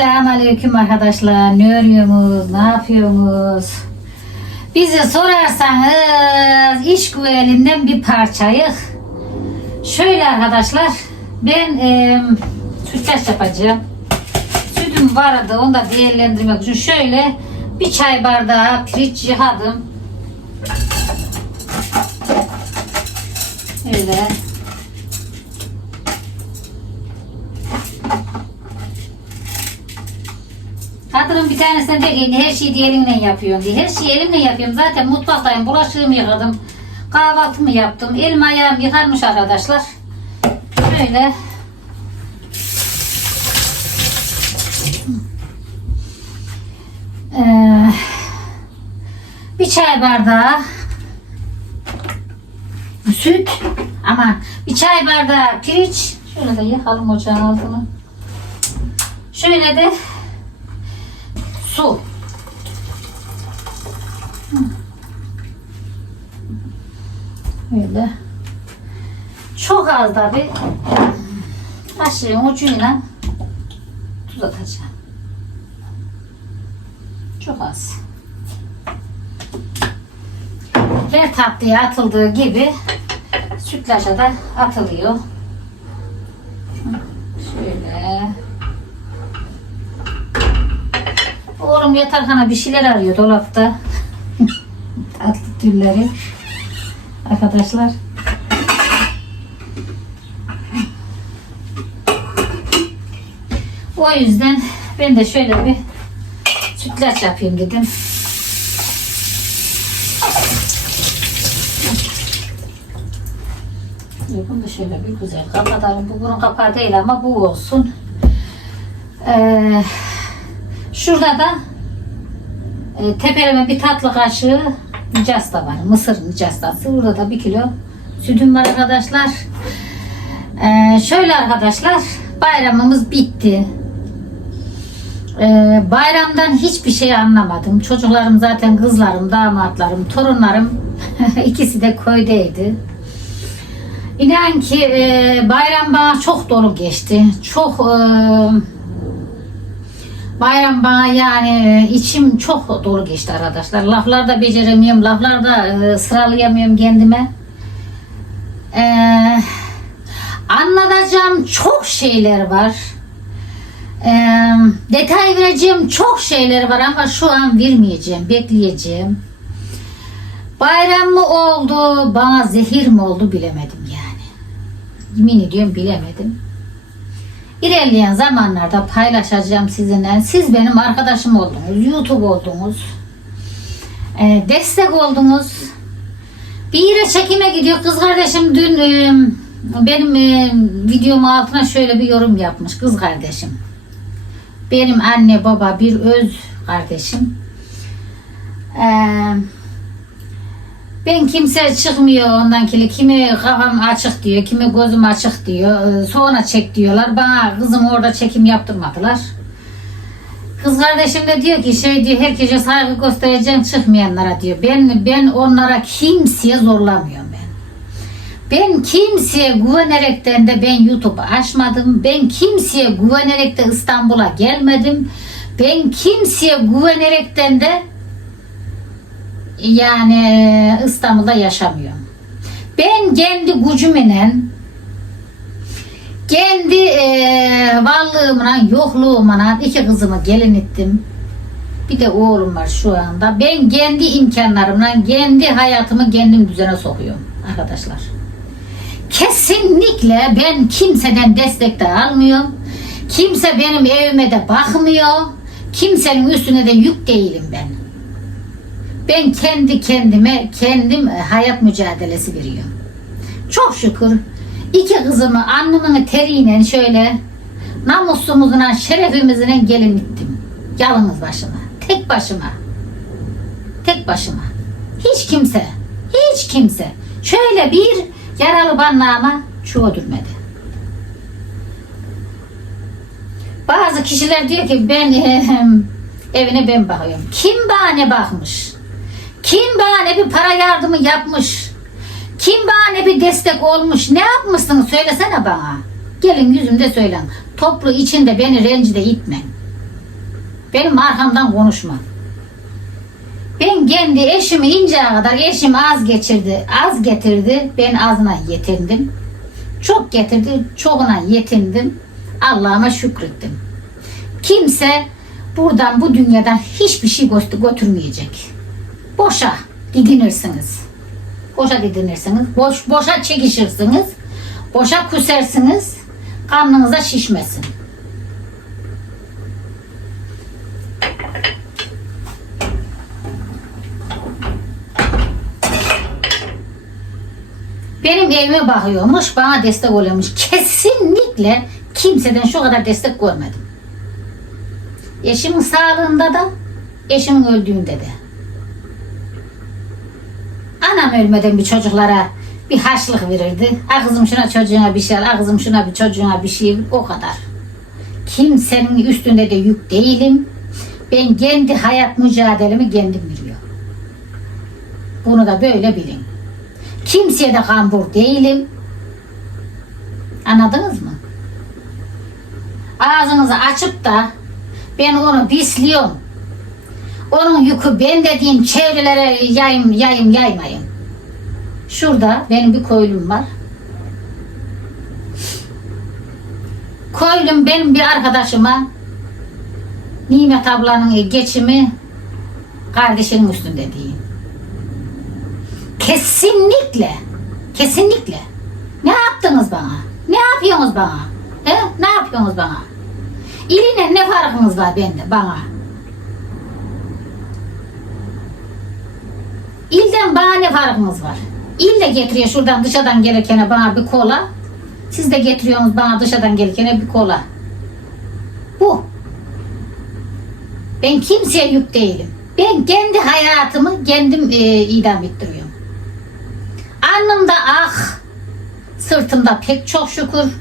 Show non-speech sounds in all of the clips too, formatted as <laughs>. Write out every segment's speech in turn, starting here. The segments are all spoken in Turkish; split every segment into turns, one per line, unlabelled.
Selamünaleyküm arkadaşlar. Ne örüyorsunuz? Ne yapıyorsunuz? Bizi sorarsanız iş güvelinden bir parçayık. Şöyle arkadaşlar. Ben e, sütlaç yapacağım. Sütüm vardı. Onu da değerlendirmek için şöyle bir çay bardağı pirinç yıkadım. Öyle. Kadının bir tanesine diyor ki her şeyi elinle yapıyorsun diye. Her şeyi elimle yapıyorum. Zaten mutfaktayım. Bulaşığımı yıkadım. Kahvaltımı yaptım. Elim ayağım yıkanmış arkadaşlar. Böyle. Ee, bir çay bardağı süt ama bir çay bardağı pirinç şöyle de yıkalım ocağın altını şöyle de su. Böyle. Çok az da bir kaşığın ucuyla tuz atacağım çok az. Her tatlıya atıldığı gibi sütlaça da atılıyor. Şöyle. Oğlum yatarhana bir şeyler arıyor dolapta. Tatlı türleri. Arkadaşlar. O yüzden ben de şöyle bir sütlaç yapayım dedim. Bunu da şöyle bir güzel kapatalım. Bu bunun kapağı değil ama bu olsun. Ee, şurada da e, tepeleme bir tatlı kaşığı nicasta var. Mısır nicastası. Burada da bir kilo sütüm var arkadaşlar. Ee, şöyle arkadaşlar bayramımız bitti. Ee, bayramdan hiçbir şey anlamadım. Çocuklarım zaten kızlarım, damatlarım, torunlarım <laughs> ikisi de köydeydi. İnan ki e, bayram bana çok dolu geçti. Çok e, bayram bana yani e, içim çok dolu geçti arkadaşlar. Laflar da beceremiyorum, laflar da e, sıralayamıyorum kendime. E, anlatacağım çok şeyler var. E, detay vereceğim çok şeyler var ama şu an vermeyeceğim, bekleyeceğim. Bayram mı oldu, bana zehir mi oldu bilemedim yani. Yemin ediyorum bilemedim. İlerleyen zamanlarda paylaşacağım sizinle. Siz benim arkadaşım oldunuz, YouTube oldunuz. Ee, destek oldunuz. Bir yere çekime gidiyor. Kız kardeşim dün e, benim e, videomun altına şöyle bir yorum yapmış. Kız kardeşim. Benim anne baba bir öz kardeşim. Eee ben kimse çıkmıyor ondan kili. Kimi kafam açık diyor, kimi gözüm açık diyor. Ee, Sonra çek diyorlar. Bana kızım orada çekim yaptırmadılar. Kız kardeşim de diyor ki şey diyor herkese saygı göstereceğim çıkmayanlara diyor. Ben ben onlara kimseye zorlamıyorum ben. Ben kimseye güvenerekten de ben YouTube'u açmadım. Ben kimseye güvenerek de İstanbul'a gelmedim. Ben kimseye güvenerekten de yani İstanbul'da yaşamıyorum. Ben kendi gücümle kendi e, varlığımla yokluğumla iki kızımı gelin ettim. Bir de oğlum var şu anda. Ben kendi imkanlarımla kendi hayatımı kendim düzene sokuyorum arkadaşlar. Kesinlikle ben kimseden destek de almıyorum. Kimse benim evime de bakmıyor. Kimsenin üstüne de yük değilim ben. Ben kendi kendime kendim e, hayat mücadelesi veriyorum. Çok şükür iki kızımı alnımın teriyle şöyle namusumuzla şerefimizle gelin ettim. Yalnız başıma. Tek başıma. Tek başıma. Hiç kimse. Hiç kimse. Şöyle bir yaralı banlağıma çoğdurmadı. Bazı kişiler diyor ki ben evine ben bakıyorum. Kim bana bakmış? Kim bana bir para yardımı yapmış? Kim bana bir destek olmuş? Ne yapmışsın söylesene bana. Gelin yüzümde söylen. Toplu içinde beni rencide etmeyin. Benim arkamdan konuşma. Ben kendi eşimi inceye kadar eşim az geçirdi, az getirdi. Ben azına yetindim. Çok getirdi, çoğuna yetindim. Allah'ıma şükrettim. Kimse buradan bu dünyadan hiçbir şey gö- götürmeyecek. Boşa didinirsiniz. Boşa didinirsiniz. Boş, boşa çekişirsiniz. Boşa kusersiniz. Karnınıza şişmesin. Benim evime bakıyormuş, bana destek oluyormuş. Kesinlikle kimseden şu kadar destek görmedim. Eşimin sağlığında da, eşimin öldüğünde de. Anam ölmeden bir çocuklara bir harçlık verirdi. Ha kızım şuna çocuğuna bir şey al, ha kızım şuna bir çocuğuna bir şey. O kadar. Kimsenin üstünde de yük değilim. Ben kendi hayat mücadelemi kendim veriyorum. Bunu da böyle bilin. Kimseye de kambur değilim. Anladınız mı? Ağzınızı açıp da ben onu bisliyorum. Onun yükü ben dediğim çevrelere yayım yayım yaymayın. Şurada benim bir koylum var. Koylum benim bir arkadaşıma Nimet ablanın geçimi kardeşinin üstünde diyeyim. Kesinlikle. Kesinlikle. Ne yaptınız bana? Ne yapıyorsunuz bana? He? Ne yapıyorsunuz bana? İline ne farkınız var bende bana? İlden bana ne farkınız var? İl de getiriyor şuradan dışarıdan gelirken bana bir kola. Siz de getiriyorsunuz bana dışarıdan gelirken bir kola. Bu. Ben kimseye yük değilim. Ben kendi hayatımı kendim e, idam ettiriyorum. Alnımda ah, sırtımda pek çok şükür.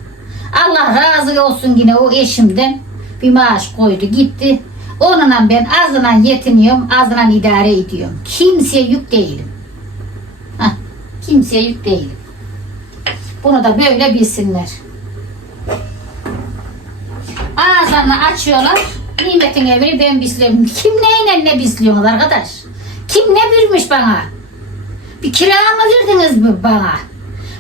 Allah razı olsun yine o eşimden bir maaş koydu gitti. Onunla ben azından yetiniyorum, azından idare ediyorum. Kimseye yük değilim. Kimseye yük değilim. Bunu da böyle bilsinler. Ağızlarını açıyorlar. Nimetin evini ben bisliyorum. Kim neyle ne bisliyorsunuz arkadaş? Kim ne bilmiş bana? Bir kira mı verdiniz mi bana?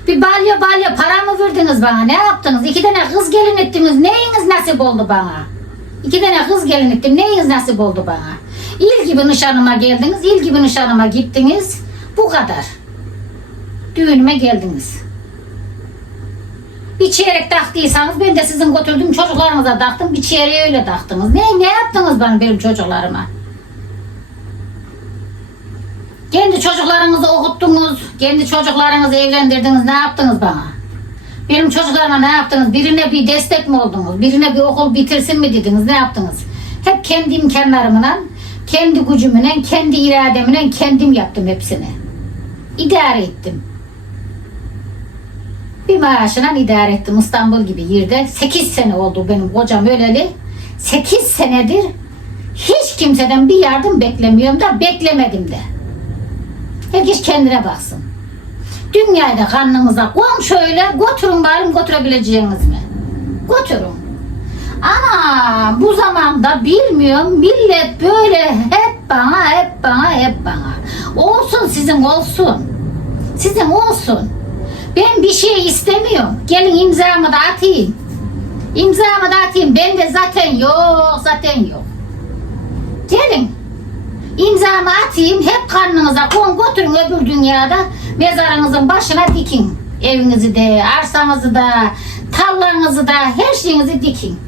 Bir balya balya para mı verdiniz bana? Ne yaptınız? İki tane kız gelin ettiniz. Neyiniz nasip oldu bana? İki tane kız gelin ettim. Neyiniz nasip oldu bana? İl gibi nişanıma geldiniz. il gibi nişanıma gittiniz. Bu kadar. Düğünüme geldiniz. Bir çeyrek taktıysanız ben de sizin götürdüğüm çocuklarınıza taktım. Bir çeyreği öyle taktınız. Ne, ne yaptınız bana benim çocuklarıma? Kendi çocuklarınızı okuttunuz, kendi çocuklarınızı evlendirdiniz, ne yaptınız bana? Benim çocuklarıma ne yaptınız? Birine bir destek mi oldunuz? Birine bir okul bitirsin mi dediniz? Ne yaptınız? Hep kendi imkanlarımla, kendi gücümle, kendi irademle kendim yaptım hepsini. İdare ettim. Bir maaşına idare ettim İstanbul gibi yerde. 8 sene oldu benim kocam öleli. 8 senedir hiç kimseden bir yardım beklemiyorum da beklemedim de. Herkes kendine baksın. Dünyayı da karnınıza şöyle götürün bari götürebileceğiniz mi? Götürün. Ana bu zamanda bilmiyorum millet böyle hep bana hep bana hep bana. Olsun sizin olsun. Sizin olsun. Ben bir şey istemiyorum. Gelin imzamı da atayım. İmzamı da atayım. Bende zaten yok zaten yok. Gelin. İmzamı atayım. Hep karnınıza koyun götürün öbür dünyada. Mezarınızın başına dikin. Evinizi de, arsanızı da, tarlanızı da, her şeyinizi dikin.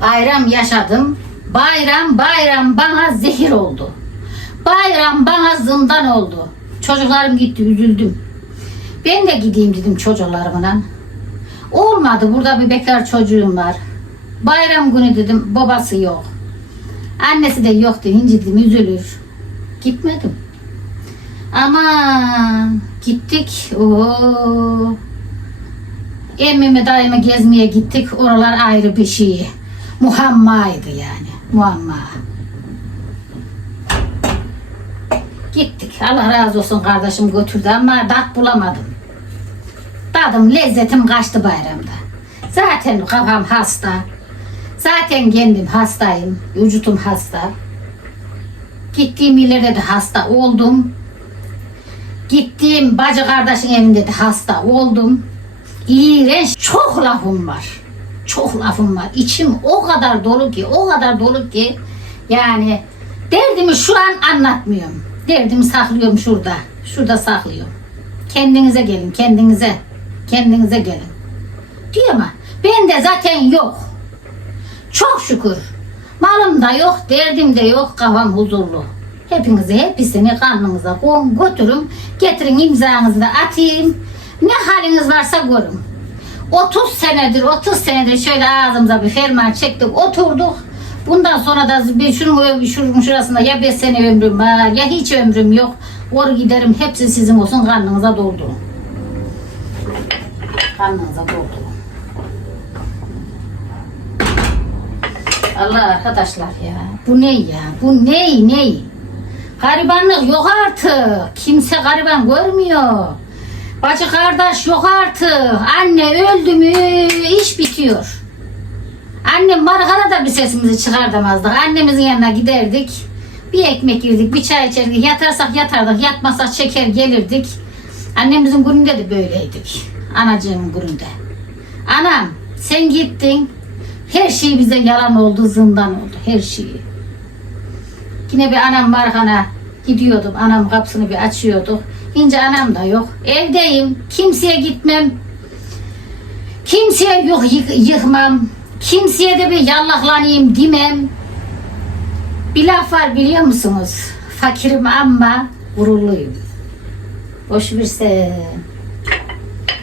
Bayram yaşadım. Bayram bayram bana zehir oldu. Bayram bana zindan oldu. Çocuklarım gitti üzüldüm. Ben de gideyim dedim çocuklarımla. Olmadı burada bir bekar çocuğum var. Bayram günü dedim babası yok. Annesi de yok deyince dedim üzülür. Gitmedim. Ama gittik. Oo. Emmimi dayımı gezmeye gittik. Oralar ayrı bir şey. Muhammaydı yani. Muamma. Gittik. Allah razı olsun kardeşim götürdü ama tat bulamadım. Tadım, lezzetim kaçtı bayramda. Zaten kafam hasta. Zaten kendim hastayım. Vücutum hasta. Gittiğim illerde de hasta oldum. Gittiğim bacı kardeşin evinde de hasta oldum. İğrenç çok lafım var. Çok lafım var. İçim o kadar dolu ki, o kadar dolu ki yani derdimi şu an anlatmıyorum. Derdimi saklıyorum şurada. Şurada saklıyorum. Kendinize gelin, kendinize. Kendinize gelin. Diyor ama bende zaten yok. Çok şükür. Malım da yok, derdim de yok, kafam huzurlu. Hepinizi hepsini karnınıza koyun, götürün, getirin imzanızı da atayım. Ne haliniz varsa görün. 30 senedir, 30 senedir şöyle ağzımıza bir ferman çektik, oturduk. Bundan sonra da bir şunun şunun şurasında ya 5 sene ömrüm var ya hiç ömrüm yok. Oru giderim hepsi sizin olsun karnınıza doldurun. Karnınıza doldurun. Allah arkadaşlar ya. Bu ne ya? Bu ne ne? Garibanlık yok artık. Kimse gariban görmüyor. Bacı kardeş yok artık. Anne öldü mü iş bitiyor. Annem markana da bir sesimizi çıkartamazdık. Annemizin yanına giderdik. Bir ekmek yerdik, bir çay içerdik. Yatarsak yatardık, yatmasak çeker gelirdik. Annemizin gününde de böyleydik. Anacığımın gününde. Anam sen gittin. Her şey bize yalan oldu, zindan oldu. Her şeyi. Yine bir anam markana gidiyordum. Anam kapısını bir açıyorduk. İnce anam da yok. Evdeyim. Kimseye gitmem. Kimseye yok yık- yıkmam. Kimseye de bir yallahlanayım demem. Bir laf var biliyor musunuz? Fakirim ama gururluyum. Boş versen.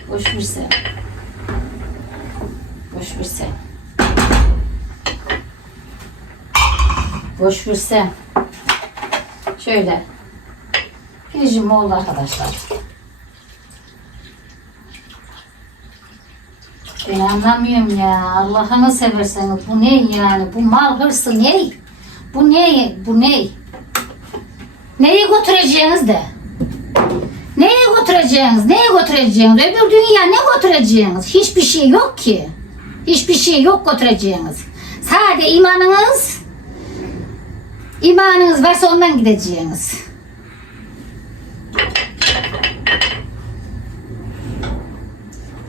Boş versen. Boş versen. Boş versen. Şöyle. Pirincim oldu arkadaşlar. Ben anlamıyorum ya. Allah'ını severseniz bu ne yani? Bu mal hırsı ne? Bu ne? Bu ne? Neye götüreceğiniz de? Neye götüreceğiniz? Neye götüreceğiniz? Öbür dünya ne götüreceğiniz? Hiçbir şey yok ki. Hiçbir şey yok götüreceğiniz. Sadece imanınız imanınız varsa ondan gideceğiniz.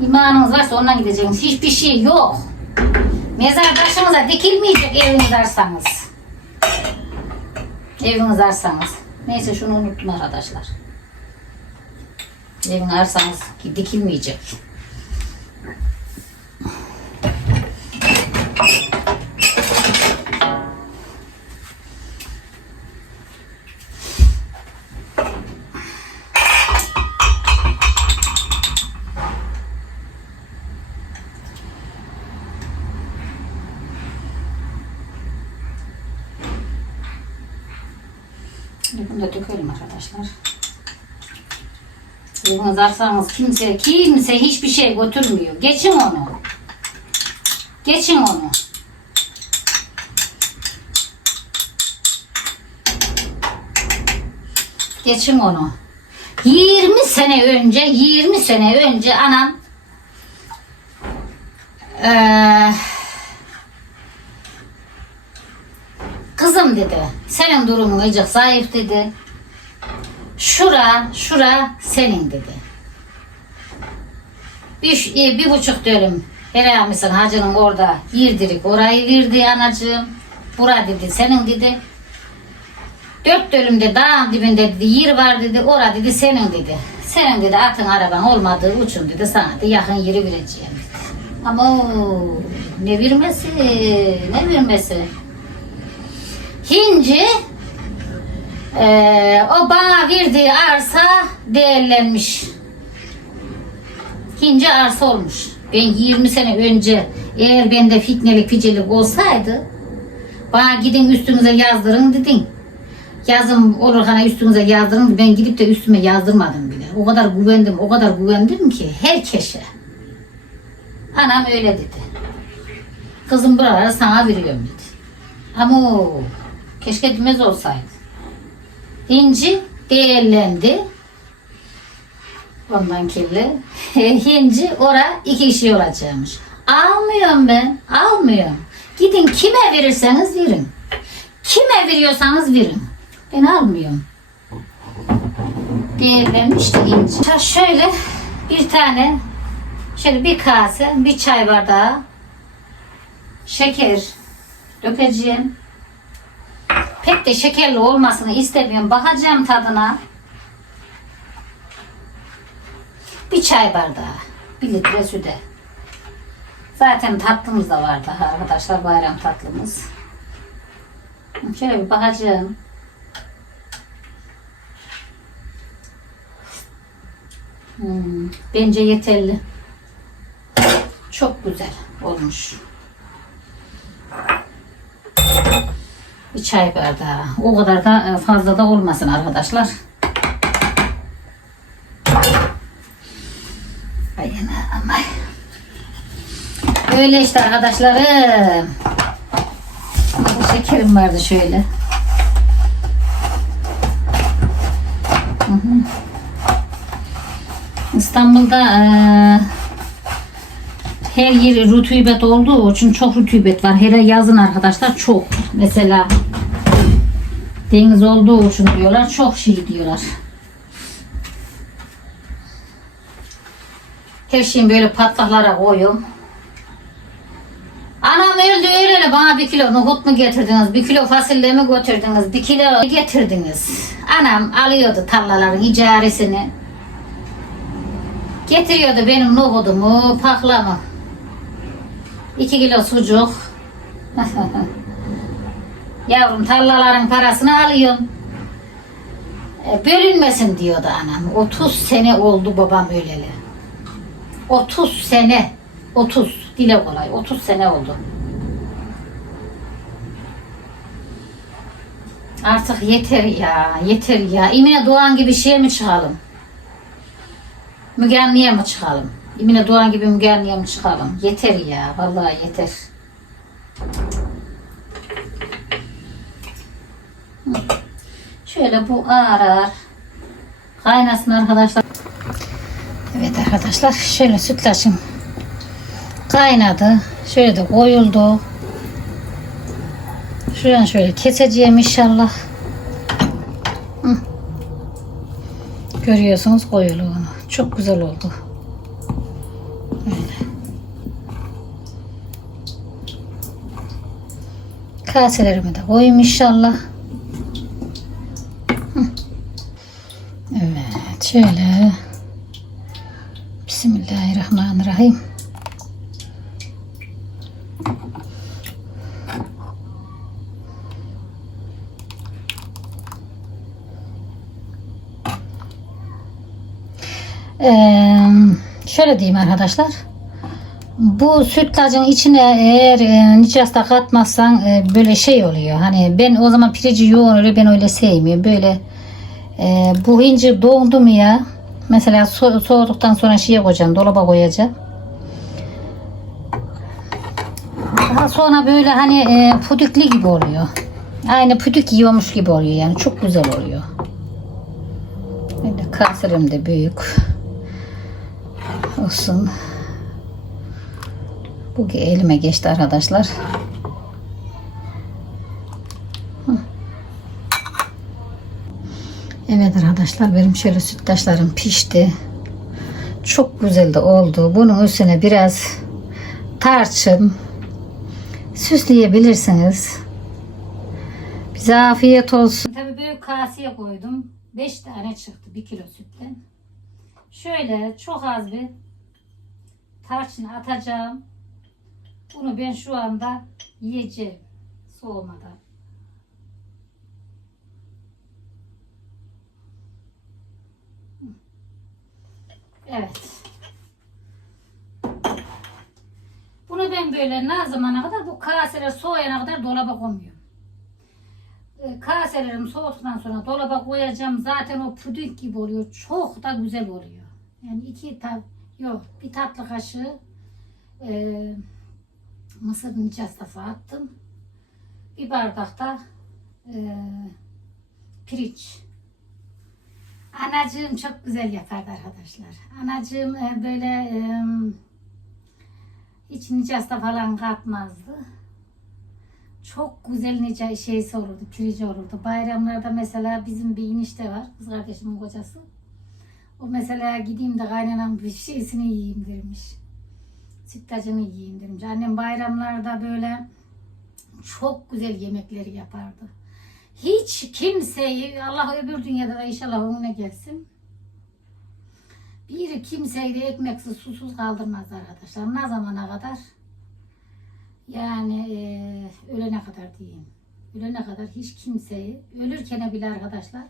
İmanınız varsa ondan gideceğiniz. Hiçbir şey yok. Mezar başınıza dikilmeyecek eviniz arsanız. Eviniz arsanız. Neyse şunu unuttum arkadaşlar. Evin arsanız ki dikilmeyecek. Bunu da dökelim arkadaşlar. Eviniz arsanız kimse, kimse hiçbir şey götürmüyor. Geçin onu. Geçin onu. Geçin onu. 20 sene önce, 20 sene önce anam eee Kızım dedi, senin durumun acık zayıf dedi. Şura, şura senin dedi. Bir, e, bir buçuk dönüm Helal hacının orada yirdirik orayı verdi anacığım. Bura dedi senin dedi. Dört dönümde dağın dibinde dedi yer var dedi. Ora dedi senin dedi. Senin dedi atın araban olmadığı uçun dedi sana da yakın yeri vereceğim dedi. Ama o, ne vermesi ne vermesi. Hinci eee, o bana verdiği arsa değerlenmiş. Hinci arsa olmuş. Ben 20 sene önce eğer bende fitnelik ficelik olsaydı bana gidin üstünüze yazdırın dedin. Yazım olur hani üstünüze yazdırın. Ben gidip de üstüme yazdırmadım bile. O kadar güvendim, o kadar güvendim ki herkese. Anam öyle dedi. Kızım buraları sana veriyorum dedi. Ama keşke demez olsaydı. İnci değerlendi. Ondan kirli. <laughs> Hinci ora iki kişi olacakmış. Almıyorum ben. Almıyorum. Gidin kime verirseniz verin. Kime veriyorsanız verin. Ben almıyorum. Değerlenmiş de ince. Ha, Şöyle bir tane şöyle bir kase bir çay bardağı şeker dökeceğim. Pek de şekerli olmasını istemiyorum. Bakacağım tadına. Bir çay bardağı. Bir litre süde. Zaten tatlımız da var daha arkadaşlar. Bayram tatlımız. Şöyle bir bakacağım. Hmm, bence yeterli. Çok güzel olmuş. Bir çay bardağı. O kadar da e, fazla da olmasın arkadaşlar. Ay anam, ay. Öyle işte arkadaşlarım. Bu şekerim vardı şöyle. İstanbul'da eee, her yeri rutubet olduğu için çok rutubet var. Hele yazın arkadaşlar çok. Mesela deniz olduğu için diyorlar çok şey diyorlar. Her şeyin böyle patlaklara koyuyorum. Anam öldü öyle bana bir kilo nohut mu getirdiniz, bir kilo fasulye mi götürdünüz, bir kilo getirdiniz. Anam alıyordu tarlaların icaresini. Getiriyordu benim nohudumu, paklamı. İki kilo sucuk. <laughs> Yavrum tarlaların parasını alıyorum. E, bölünmesin diyordu anam. 30 sene oldu babam öleli. 30 sene. 30. Dile kolay. 30 sene oldu. Artık yeter ya. Yeter ya. İmine Doğan gibi şey mi çıkalım? Müge Anlı'ya mı çıkalım? İmine Doğan gibi Müge Anlı'ya mı çıkalım? Yeter ya. Vallahi yeter. Hı. Şöyle bu ağır ağır kaynasın arkadaşlar. Evet arkadaşlar şöyle sütlaçım kaynadı. Şöyle de koyuldu. Şuradan şöyle keseceğim inşallah. Hı. Görüyorsunuz koyuluğunu. Çok güzel oldu. Kaselerimi de koyayım inşallah. Hı. Evet şöyle. Bismillahirrahmanirrahim. Ee, şöyle diyeyim arkadaşlar. Bu sütlacın içine eğer e, nişasta katmazsan e, böyle şey oluyor. Hani ben o zaman pirinci yoğun öyle ben öyle sevmiyorum. Böyle e, bu incir dondu mu ya mesela so- soğuduktan sonra şeye koyacağım dolaba koyacağım. Daha sonra böyle hani e, pudikli gibi oluyor. Aynı pudik yiyormuş gibi oluyor yani çok güzel oluyor. Böyle kaserim de büyük olsun. Bu elime geçti arkadaşlar. Evet arkadaşlar benim şöyle sütlaçlarım pişti. Çok güzel de oldu. Bunun üstüne biraz tarçın süsleyebilirsiniz. Bize afiyet olsun. Tabii büyük kaseye koydum. 5 tane çıktı 1 kilo sütten. Şöyle çok az bir tarçın atacağım. Bunu ben şu anda yiyeceğim soğumadan. Evet. Bunu ben böyle ne zamana kadar bu kaseler soğuyana kadar dolaba koymuyorum. E, Kaselerim soğuduktan sonra dolaba koyacağım. Zaten o puding gibi oluyor. Çok da güzel oluyor. Yani iki tat yok bir tatlı kaşığı e, mısır nişastası attım. Bir bardak da e, pirinç. Anacığım çok güzel yapardı arkadaşlar. Anacığım e, böyle e, hiç nişasta falan katmazdı. çok güzel nice şeysi olurdu, pirici olurdu. Bayramlarda mesela bizim bir enişte var, kız kardeşimin kocası. O mesela gideyim de kaynanam bir şeysini yiyeyim demiş. Sütlacını yiyeyim demiş. Annem bayramlarda böyle çok güzel yemekleri yapardı. Hiç kimseyi, Allah öbür dünyada da inşallah önüne gelsin. Bir kimseyi de ekmeksiz, susuz kaldırmaz arkadaşlar. Ne zamana kadar? Yani eee, ölene kadar diyeyim. Ölene kadar hiç kimseyi, ölürken bile arkadaşlar,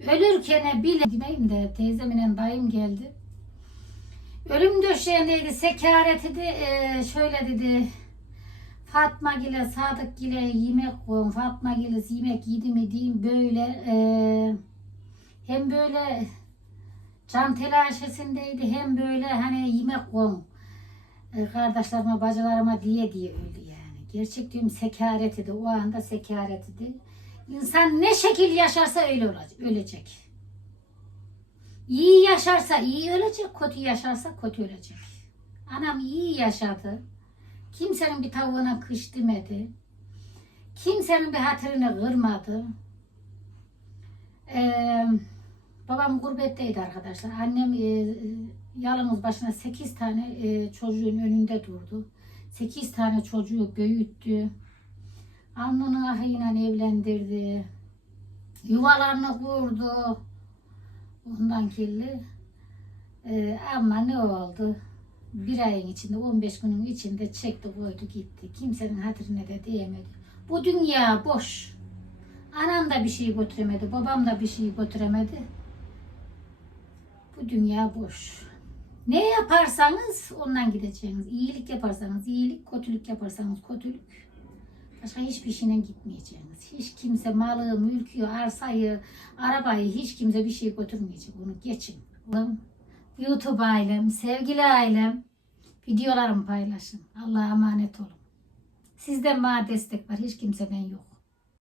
ölürken bile demeyeyim de teyzemin dayım geldi. Ölüm döşeğindeydi, sekaret idi, eee, şöyle dedi, Fatma Gile, Sadık Gile yemek koyun, Fatma Gile yemek yedi mi diyeyim böyle, eee, hem böyle can telaşesindeydi hem böyle hani yemek koyun e, kardeşlerime, bacılarıma diye diye öldü yani. Gerçek diyorum sekaret idi. O anda sekaret idi. İnsan ne şekil yaşarsa öyle olacak, ölecek. İyi yaşarsa iyi ölecek, kötü yaşarsa kötü ölecek. Anam iyi yaşadı. Kimsenin bir tavuğuna kış demedi. Kimsenin bir hatırını kırmadı. Ee, babam gurbetteydi arkadaşlar. Annem e, yalnız başına 8 tane e, çocuğun önünde durdu. 8 tane çocuğu büyüttü. Alnının ahıyla evlendirdi. Yuvalarını kurdu. Ondan kirli. E, ama ne oldu? Bir ayın içinde, 15 günün içinde çekti koydu gitti. Kimsenin hatırına da diyemedi. Bu dünya boş. Anam da bir şey götüremedi, babam da bir şey götüremedi. Bu dünya boş. Ne yaparsanız ondan gideceksiniz. İyilik yaparsanız iyilik, kötülük yaparsanız kötülük. Başka hiçbir şeyle gitmeyeceksiniz. Hiç kimse malı, mülkü, arsayı, arabayı hiç kimse bir şey götürmeyecek. Bunu geçin. YouTube ailem, sevgili ailem, videolarımı paylaşın. Allah'a emanet olun. Sizden bana destek var. Hiç kimseden yok.